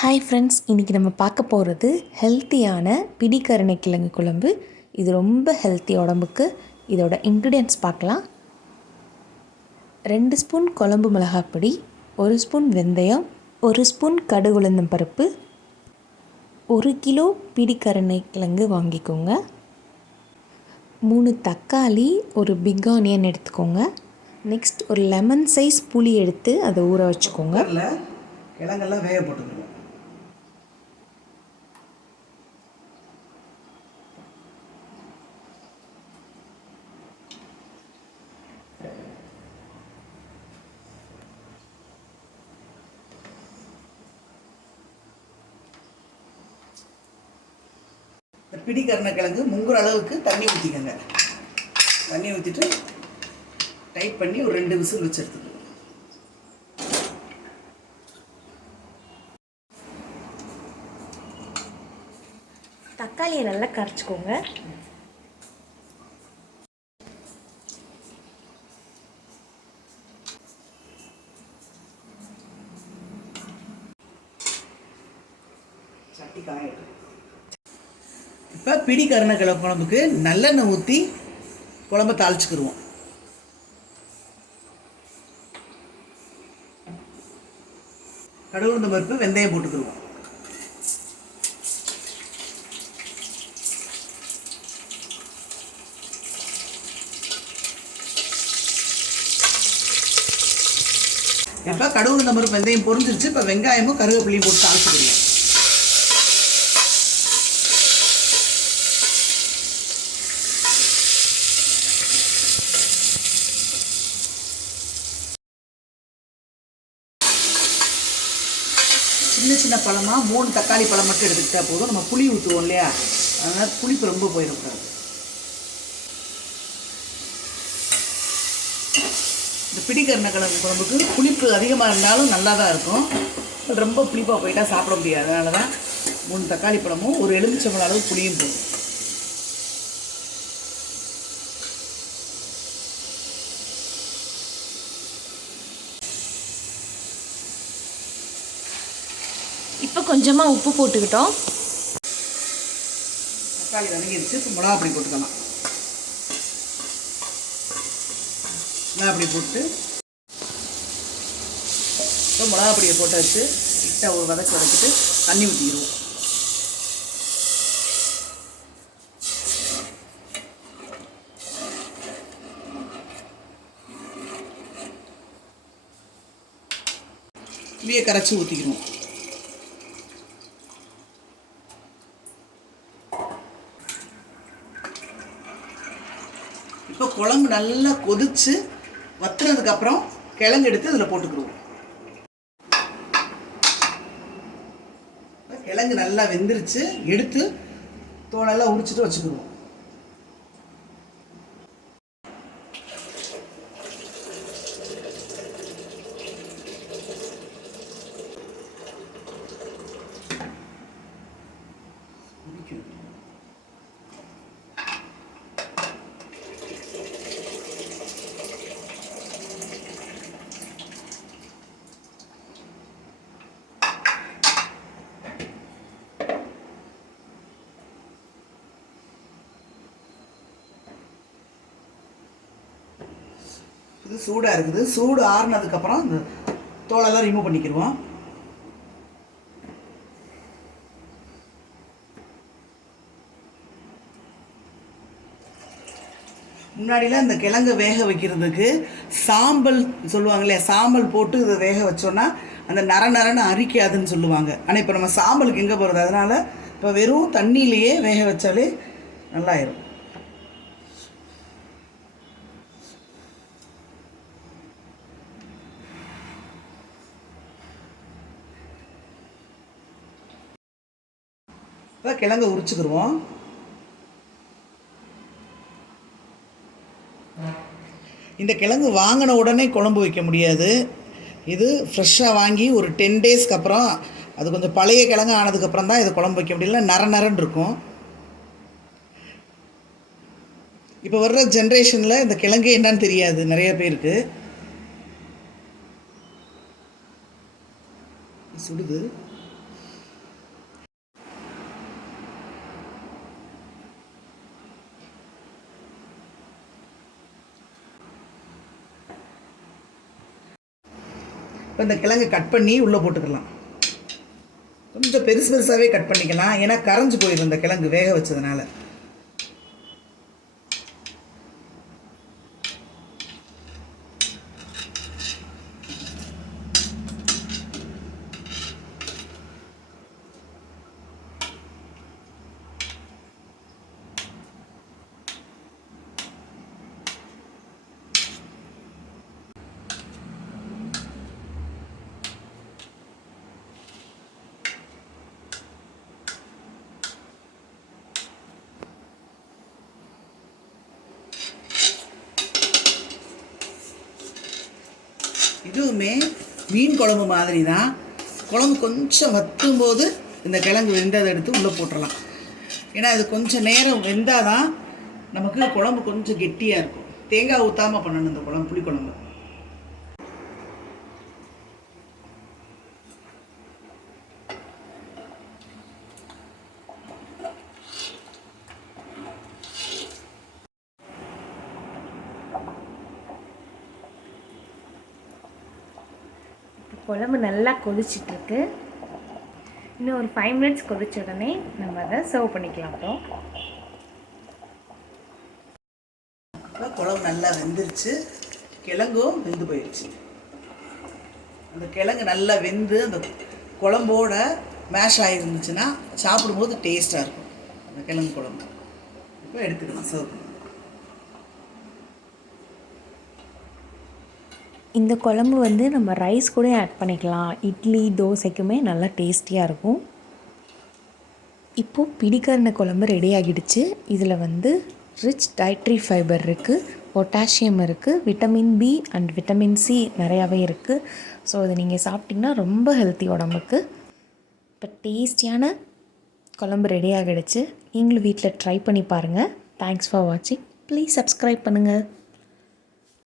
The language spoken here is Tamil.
ஹாய் ஃப்ரெண்ட்ஸ், இன்றைக்கி நம்ம பார்க்க போகிறது ஹெல்த்தியான பிடிக்கருணைக்கிழங்கு குழம்பு. இது ரொம்ப ஹெல்த்தி உடம்புக்கு. இதோட இன்க்ரீடியன்ட்ஸ் பார்க்கலாம். 2 ஸ்பூன் குழம்பு மிளகாப்பொடி, 1 ஸ்பூன் வெந்தயம், 1 ஸ்பூன் கடுகு உளுந்தம் பருப்பு, 1 கிலோ பிடிக்கருணைக்கிழங்கு வாங்கிக்கோங்க. 3 தக்காளி, ஒரு பிக் ஆனியன் எடுத்துக்கோங்க. நெக்ஸ்ட் ஒரு லெமன் சைஸ் புளி எடுத்து அதை ஊற வச்சுக்கோங்க. கிழங்கெல்லாம் வேக போட்டுக்கணும். இந்த பிடிக்கருணைக்கிழங்கு முங்குற அளவுக்கு தண்ணி ஊற்றிக்கங்க. தண்ணி ஊற்றிட்டு டைட் பண்ணி ஒரு 2 விசில் வச்சு எடுத்துக்கணும். தக்காளியை நல்லா கரைச்சிக்கோங்க. சட்டி காயட்டும். இப்போ பிடிக்கருணைக்கிழங்கு குழம்புக்கு நல்லெண்ணெய் ஊற்றி குழம்பை தாளிச்சுக்கிடுவோம். கடுகு உளுந்தம் பருப்பு, வெந்தயம் போட்டுக்கிடுவோம். இப்போ கடுகு உளுந்தம் பருப்பு, வெந்தயம் பொரிஞ்சிருச்சு. இப்போ வெங்காயமும் கருவேப்பிலையும் போட்டு தாளிச்சுக்கிடுவோம். சின்ன சின்ன பழமாக 3 தக்காளி பழம் மட்டும் எடுத்துக்கிட்டா போதும். நம்ம புளி ஊற்றுவோம் இல்லையா, அதனால் புளிப்பு ரொம்ப போயிடக்கூடாது. இந்த பிடிக்கருணைக்கிழங்கு குழம்புக்கு புளிப்பு அதிகமாக இருந்தாலும் நல்லா தான் இருக்கும். ரொம்ப புளிப்பாக போயிட்டால் சாப்பிட முடியாது. அதனால தான் 3 தக்காளி பழமும் ஒரு எலுமிச்சம்பழம் அளவு புளியும் போடும். இப்போ கொஞ்சமாக உப்பு போட்டுக்கிட்டோம். தக்காளி வதங்கிடுச்சு. இப்போ மிளகாப்பொடி போட்டுக்கலாம். மிளகாப்பொடி போட்டு இப்போ மிளகாப்பொடியை போட்டு வச்சு லைட்டாக ஒரு வதக்கிட்டு தண்ணி ஊற்றிடுவோம். புளியை கரைச்சி ஊற்றிக்கிடுவோம். இப்போ குழம்பு நல்லா கொதித்து வத்துனதுக்கப்புறம் கிழங்கு எடுத்து இதில் போட்டுக்கிடுவோம். கிழங்கு நல்லா வெந்துருச்சு. எடுத்து தோலெல்லாம் உரிச்சிட்டு வச்சுக்கிடுவோம். இது சூடாக இருக்குது. சூடு ஆறுனதுக்கப்புறம் இந்த தோலெல்லாம் ரிமூவ் பண்ணிக்கிடுவோம். முன்னாடிலாம் இந்த கிழங்கு வேக வைக்கிறதுக்கு சாம்பல் சொல்லுவாங்க இல்லையா, சாம்பல் போட்டு இதை வேக வச்சோன்னா அந்த நரன்னு அரிக்காதுன்னு சொல்லுவாங்க. ஆனால் இப்போ நம்ம சாம்பலுக்கு எங்கே போகிறது, அதனால் இப்போ வெறும் தண்ணியிலையே வேக வச்சாலே நல்லாயிரும். இப்போ கிழங்கை உரிச்சுக்கிடுவோம். இந்த கிழங்கு வாங்கின உடனே குழம்பு வைக்க முடியாது. இது ஃப்ரெஷ்ஷாக வாங்கி ஒரு 10 டேஸ்க்கு அப்புறம், அது கொஞ்சம் பழைய கிழங்கு ஆனதுக்கப்புறம் தான் இது குழம்பு வைக்க முடியல. நரன்னு இருக்கும். இப்போ வர்ற ஜென்ரேஷனில் இந்த கிழங்கு என்னன்னு தெரியாது நிறைய பேருக்கு. சுடுது. இப்போ இந்த கிழங்கு கட் பண்ணி உள்ளே போட்டுக்கலாம். கொஞ்சம் பெருசு பெருசாகவே கட் பண்ணிக்கலாம், ஏன்னா கரைஞ்சி போயிடும் இந்த கிழங்கு வேக வச்சதுனால. இதுவுமே மீன் குழம்பு மாதிரி தான். குழம்பு கொஞ்சம் வற்றும் போது இந்த கிழங்கு வெந்ததை எடுத்து உள்ளே போட்டுடலாம். ஏன்னா அது கொஞ்சம் நேரம் வெந்தால் தான் நமக்கு குழம்பு கொஞ்சம் கெட்டியாக இருக்கும். தேங்காய் ஊற்றாமல் பண்ணணும் இந்த குழம்பு, புளிக்குழம்பு. குழம்பு நல்லா கொதிச்சிட்ருக்கு. இன்னும் ஒரு 5 மினிட்ஸ் கொதிச்ச உடனே நம்ம அதை சர்வ் பண்ணிக்கலாம். அப்புறம் குழம்பு நல்லா வெந்துருச்சு, கிழங்கும் வெந்து போயிடுச்சு. அந்த கிழங்கு நல்லா வெந்து அந்த குழம்போட மேஷ் ஆகிருந்துச்சுன்னா சாப்பிடும்போது டேஸ்ட்டாக இருக்கும் அந்த கிழங்கு குழம்பு. இப்போ எடுத்துக்கலாம், சர்வ் பண்ணலாம். இந்த குழம்பு வந்து நம்ம ரைஸ் கூட ஆட் பண்ணிக்கலாம், இட்லி தோசைக்குமே நல்லா டேஸ்டியாக இருக்கும். இப்போது பிடிக்கரணை குழம்பு ரெடி ஆகிடுச்சு. இதில் வந்து ரிச் டயட்ரி ஃபைபர் இருக்குது, பொட்டாசியம் இருக்குது, vitamin B and vitamin C நிறையாவே இருக்குது. ஸோ இதை நீங்கள் சாப்பிட்டிங்கன்னா ரொம்ப ஹெல்த்தி உடம்புக்கு. இப்போ டேஸ்டியான குழம்பு ரெடி ஆகிடுச்சு. நீங்களும் வீட்டில் ட்ரை பண்ணி பாருங்கள். தேங்க்ஸ் ஃபார் வாட்சிங். ப்ளீஸ் சப்ஸ்கிரைப் பண்ணுங்கள்.